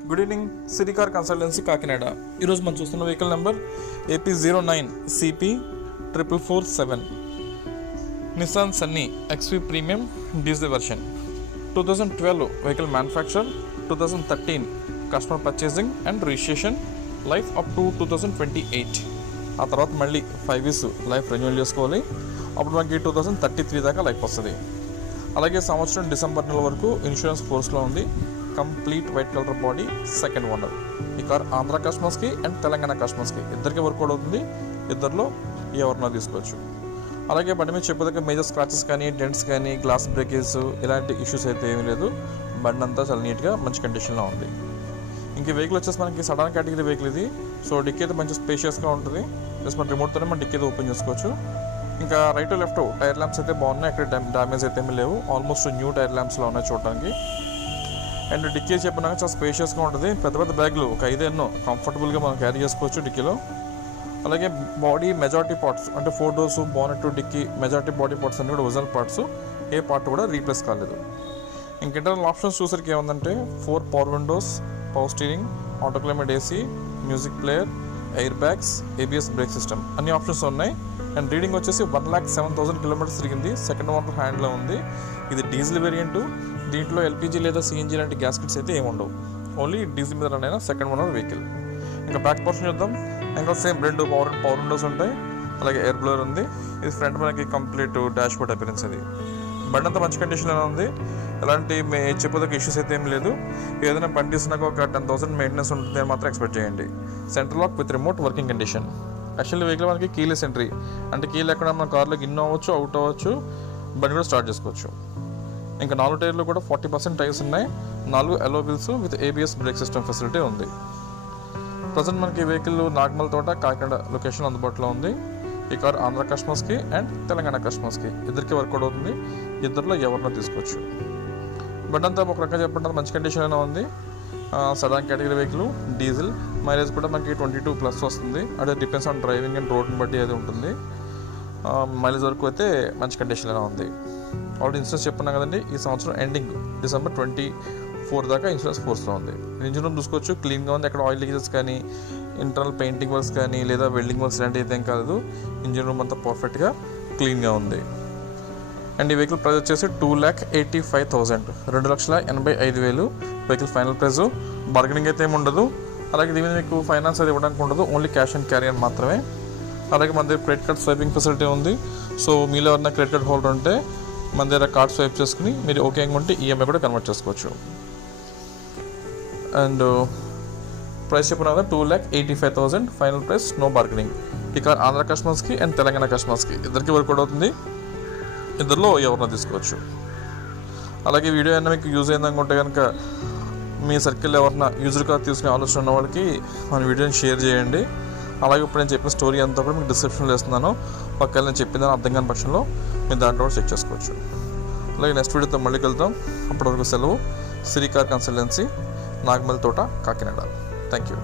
Good evening, city car consultancy Kakinada. ఈరోజు మనం చూస్తున్న vehicle number AP09CP4447 Nissan Sunny XV premium diesel version. 2012 vehicle manufacture, 2013 customer purchasing and registration, life up to 2028. ఆ తర్వాత మళ్ళీ 5 years life renewal చేసుకోవాలి. అప్పుడు మనకి 2033 దాకా లైఫ్ వస్తుంది. అలాగే సంవత్సరం డిసెంబర్ నెల వరకు ఇన్సూరెన్స్ ఫోర్స్లో ఉంది. Complete white colour body, second owner. ఈ కార్ ఆంధ్ర కస్టమర్స్కి అండ్ తెలంగాణ కస్టమర్స్కి ఇద్దరికి వర్కౌట్ అవుతుంది. ఇద్దరిలో ఎవరినో తీసుకోవచ్చు. అలాగే బండి మీద చెప్పేదాకా మేజర్ స్క్రాచెస్ కానీ, డెంట్స్ కానీ, గ్లాస్ బ్రేకేజ్ ఇలాంటి ఇష్యూస్ అయితే ఏమీ లేదు. బండి అంతా చాలా నీట్గా మంచి కండిషన్లో ఉంది. ఇంక వెహికల్ వచ్చేసి మనకి సడన్ కేటగిరీ వెహికల్ ఇది. సో డిక్కీ అయితే మంచి స్పేషియస్గా ఉంటుంది. జస్ట్ మన రిమోట్తోనే మనం డిక్కీ అయితే ఓపెన్ చేసుకోవచ్చు. ఇంకా రైట్ లెఫ్ట్ టైర్ ల్యాంప్స్ అయితే బాగున్నాయి, అక్కడ డ్యామేజ్ అయితే ఏమీ లేవు. ఆల్మోస్ట్ న్యూ టైర్ ల్యాంప్స్లో ఉన్నాయి చూడడానికి. అండ్ డిక్కీ చెప్పినాక చాలా స్పేషియస్గా ఉంటుంది. పెద్ద పెద్ద బ్యాగ్లు ఒక 5 కంఫర్టబుల్గా మనం క్యారీ చేసుకోవచ్చు డిక్కీలో. అలాగే బాడీ మెజారిటీ పార్ట్స్ అంటే 4 doors, bonnet, dicky majority body parts అన్నీ కూడా ఒరిజినల్ పార్ట్స్. ఏ పార్ట్ కూడా రీప్లేస్ కాలేదు. ఇంక ఇంటర్నల్ ఆప్షన్స్ చూసరికి ఏముందంటే 4 power windows, power steering, auto climate AC, music player, air bags, ABS brake system అన్ని ఆప్షన్స్ ఉన్నాయి. అండ్ రీడింగ్ వచ్చేసి 1,07,000 kilometers తిరిగింది. సెకండ్ ఓనర్ హ్యాండ్లో ఉంది. ఇది డీజిల్ వేరియంట్. దీంట్లో LPG లేదా CNG లాంటి గ్యాస్కెట్స్ అయితే ఏమి ఉండవు. ఓన్లీ డీజిల్ మీద రన్ అయిన సెకండ్ ఓనర్ వెహికల్. ఇంకా బ్యాక్ పోర్షన్ చూద్దాం. ఇంకా సేమ్ 2 పవర్ విండోస్ ఉంటాయి. అలాగే ఎయిర్ బ్లోర్ ఉంది. ఇది ఫ్రంట్ మనకి కంప్లీట్ డాష్ బోర్డ్ అపిరెన్స్. ఇది బండి అంతా మంచి కండిషన్లో ఉంది. ఎలాంటి చెప్పేదాకా ఇష్యూస్ అయితే ఏం లేదు. ఏదైనా బండి తీసినాక ఒక 10,000 మెయింటెనెన్స్ ఉంటుంది అని మాత్రం ఎక్స్పెక్ట్ చేయండి. Central lock with remote working condition. Actually vehicle మనకి కీలెస్ ఎంట్రీ, అంటే కీలు ఎక్కడ మన కార్లోకి ఇన్ అవ్వచ్చు, అవుట్ అవ్వచ్చు, బండి కూడా స్టార్ట్ చేసుకోవచ్చు. ఇంకా 4 టైర్లు కూడా 40% టైర్స్ ఉన్నాయి. 4 అలో wheels with ABS brake system facility ఉంది. ప్రజెంట్ మనకి వెహికల్ నాగమల్ తోట, కాకినాడ లొకేషన్ అందుబాటులో ఉంది. ఈ కార్ ఆంధ్ర కస్టమర్స్కి అండ్ తెలంగాణ కస్టమర్స్కి ఇద్దరికి వర్కౌట్ అవుతుంది. ఇద్దరిలో ఎవరినో తీసుకోవచ్చు. బండి అంతా ఒక రకంగా చెప్పండి మంచి కండిషన్లో ఉంది. సడాన్ కేటగిరీ వెహికల్, డీజిల్, మైలేజ్ కూడా మనకి 22+ వస్తుంది. అంటే డిపెండ్స్ ఆన్ డ్రైవింగ్ అండ్ రోడ్ని బట్టి అది ఉంటుంది. మైలేజ్ వరకు అయితే మంచి కండిషన్లో ఉంది. ఆల్రెడీ ఇన్సూరెన్స్ చెప్పున్నాం కదండి. ఈ సంవత్సరం ఎండింగ్ డిసెంబర్ 24 దాకా ఇన్సూరెన్స్ ఫోర్స్లో ఉంది. ఇంజిన్ రూమ్ చూసుకోవచ్చు, క్లీన్గా ఉంది. అక్కడ ఆయిల్ లీకేజెస్ కానీ, ఇంటర్నల్ పెయింటింగ్ వర్క్స్ కానీ, లేదా వెల్డింగ్ వర్క్స్ లాంటివి అయితే ఏం కాదు. ఇంజిన్ రూమ్ అంతా పర్ఫెక్ట్గా క్లీన్గా ఉంది. అండ్ ఈ వెహికల్ ప్రైస్ వచ్చేసి 2,85,000, 2,85,000 వెహికల్ ఫైనల్ ప్రైస్. బార్గెనింగ్ అయితే ఏమి ఉండదు. అలాగే దీని మీద మీకు ఫైనాన్స్ అది ఇవ్వడానికి ఉండదు. ఓన్లీ క్యాష్ అండ్ క్యారీ అని మాత్రమే. అలాగే మన దగ్గర క్రెడిట్ కార్డ్ స్వైపింగ్ ఫెసిలిటీ ఉంది. సో మీలో ఎవరైనా క్రెడిట్ కార్డ్ హోల్డర్ ఉంటే మన దగ్గర కార్డ్ స్వైప్ చేసుకుని మీరు ఓకే అనుకుంటే EMI కూడా కన్వర్ట్ చేసుకోవచ్చు. అండ్ ప్రైస్ చెప్పిన 2,85,000 ఫైనల్ ప్రైస్, నో బార్గెనింగ్. ఈ కార్ ఆంధ్ర కస్టమర్స్కి అండ్ తెలంగాణ కస్టమర్స్కి ఇద్దరికి వర్కౌట్ అవుతుంది. ఇద్దరిలో ఎవరినో తీసుకోవచ్చు. అలాగే వీడియో అయినా మీకు యూజ్ అయిందనుకుంటే కనుక మీ సర్కిల్లో ఎవరన్నా యూజర్ కార్ తీసుకునే ఆలోచన ఉన్న వాళ్ళకి మన వీడియోని షేర్ చేయండి. అలాగే ఇప్పుడు నేను చెప్పిన స్టోరీ అంతా కూడా మీకు డిస్క్రిప్షన్లో వేస్తున్నాను. ఒకవేళ నేను చెప్పిందని అర్థం కాని పక్షంలో మీరు దాంట్లో కూడా చెక్ చేసుకోవచ్చు. అలాగే నెక్స్ట్ వీడియోతో మళ్ళీ వెళ్తాం. అప్పటివరకు సెలవు. సిటీ కార్ కన్సల్టెన్సీ, నాగమల్ తోట, కాకినాడ. Thank you.